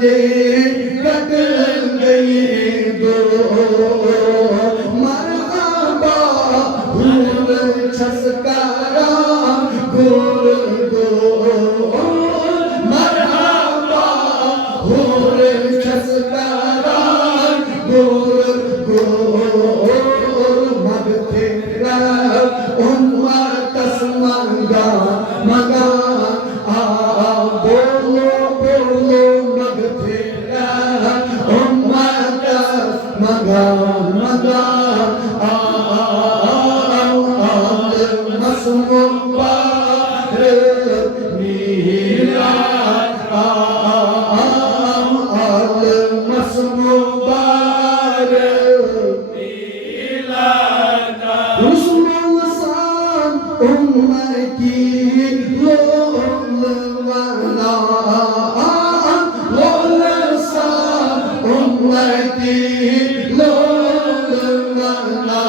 दे cut गई दो मरहबा हुर छसकारा गुर दो मरहबा हुर छसकारा गुर दो मग तेरा उम्मत मंगा मगा बोलो बोलो मग तेरा उम्मत मगा मगा मसमुबार मीरा मसमुबार हुस्नुल सान उम्मती लोलवाना लोल सान उम्मती लोलवाना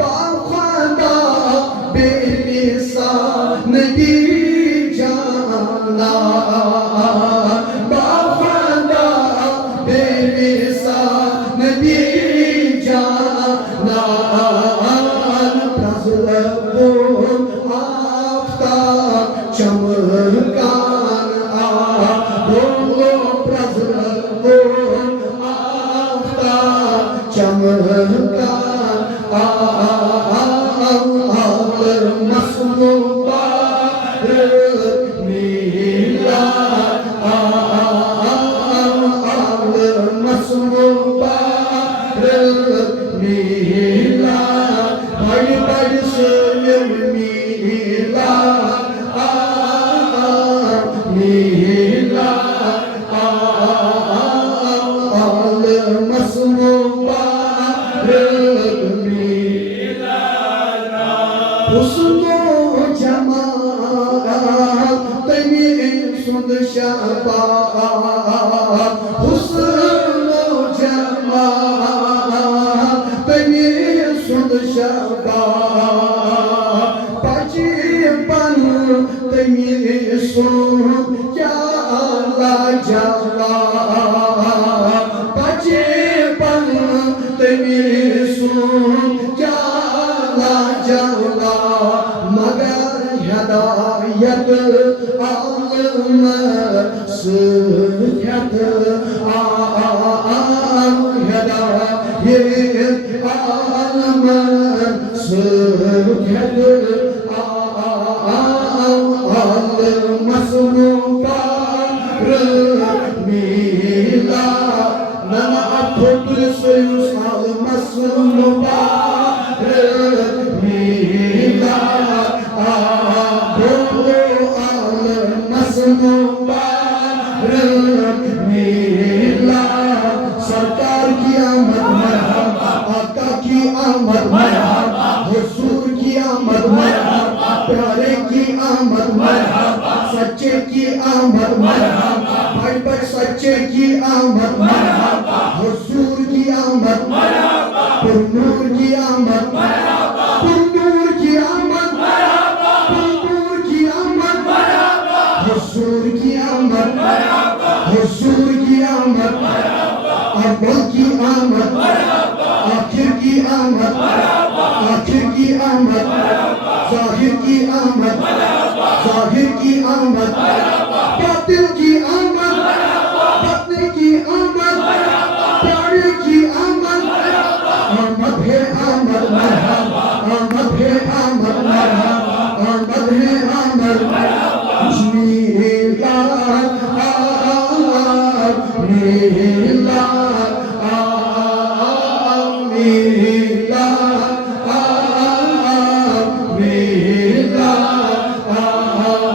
बाखदा बेलिसान दी जाना बाखदा बेलिसान दी जाना चमकान बोलो प्रभु चमकान मसमुबार मीला मसमुबार मीला बड़ी बड़ी से मीला मीला मसमुबार मीला हुस्नो जमाल तमी सुंद शबाब हुस्नो जमाल तमी सुंद शबाब बचपन तमी सुन क्या लाजवाब बचपन तमी सुन क्या लाजवाब मगर हदायत आलम सुखत हदायत आलम सुखत मसमुबार मीला नना अठोटुल सोयुस आल मसमुबार मीला बोलो आल मसमुबार मीला सरकार की आमद मरहबा आका की आमद मरहबा हुजूर की आमद मरहबा प्यारे की आमद मरहबा सच्चे की आमद मरहबा भाई पर सच्चे की आमद मरहबा हुजूर की आमद मरहबा पुरनूर की आमद मरहबा पुरनूर की आमद मरहबा पुरनूर की आमद मरहबा हुजूर की आमद मरहबा हुजूर की आमद मरहबा अव्वल की आमद मरहबा आखिर की आमद मरहबा आखिर की आमद मरहबा जाहिर की आमद मरहबा जाहिर की आमद मरहबा बातिल की आमद मरहबा बातिल की आमद मरहबा प्यारे की आमद मरहबा आमद है आमद मरहबा आमद है आमद मरहबा आमद है आमद मरहबा मीला मीला मीला मीला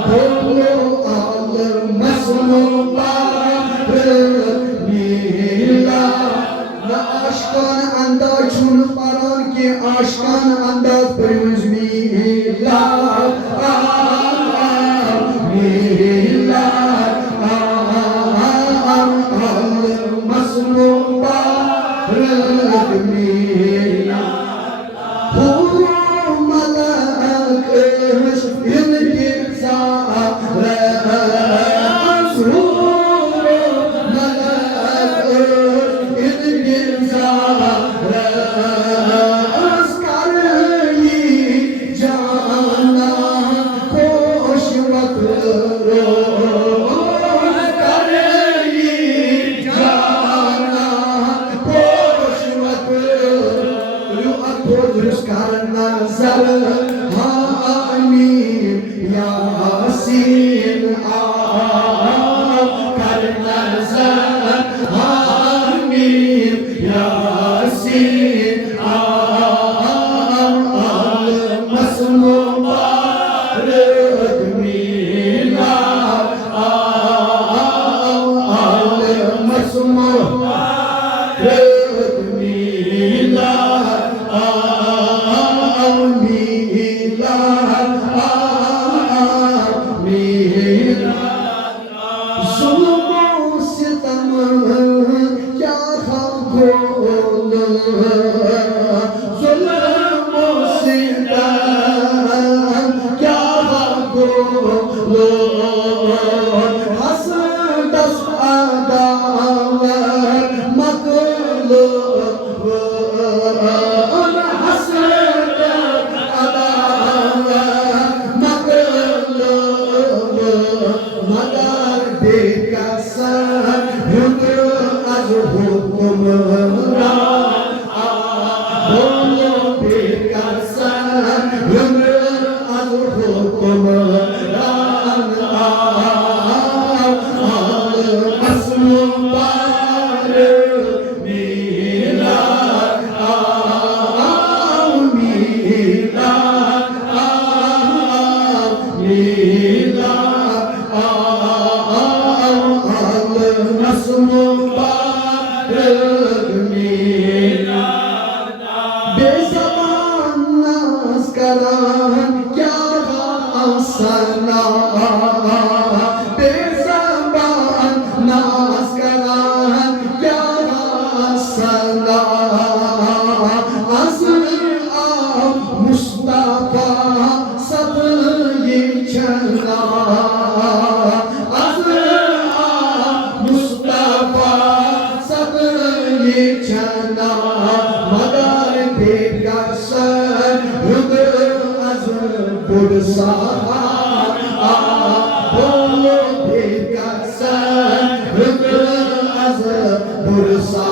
बोलो आल मसमुबार मीला ना आशकान अंदाज छुन पारान के आशकान अंदाज परिवज मीला मीला मसमुबार मीला मलक कर हामीम यासीन कर नजर हामीम यासीन मुबारक मीलाद मुबारक मीलाद जुल्म सितम क्या खागोल जुल्म सितम क्या खागोल हसन दस अदावत मगलूब हसन अदावत मगलूब मगर बेकसर हुक्म az hukmran बोलो बेकसर हुक्म az hukmran मुबारक मीलाद मुबारक मीलाद बेज़बान नाज़ करान क्या आसना बेज़बान नाज़ करान क्या आसना असला मुस्तफा सब ये चला चना मगर बेकसर हुक्म az पुरसा बोलो बेकसर हुक्म az पुरसा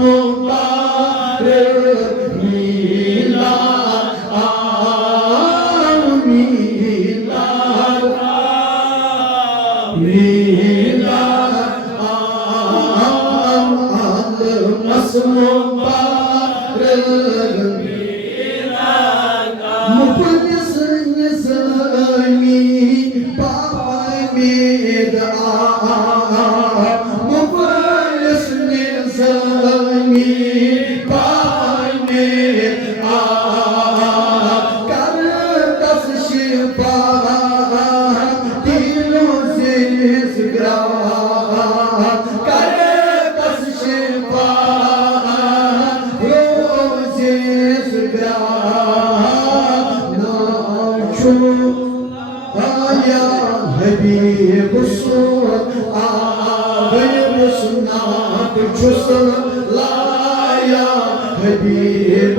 मुबारक मीलाद मुफलिस निज़ामी पाए मेद मुफलिस निज़ामी पाए मेद कर दस शिफा दिलों से जिगरा कर दस शिफा रोज़े जिगरा नाचो आया हबीब सुन्नात छुस लाया हबीब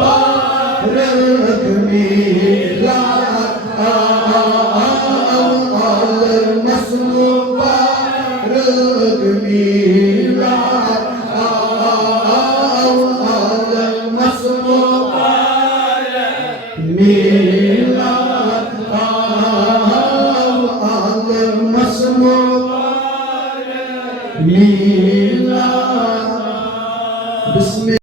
मुबारक मीलाद मुबारक मीलाद मीलाद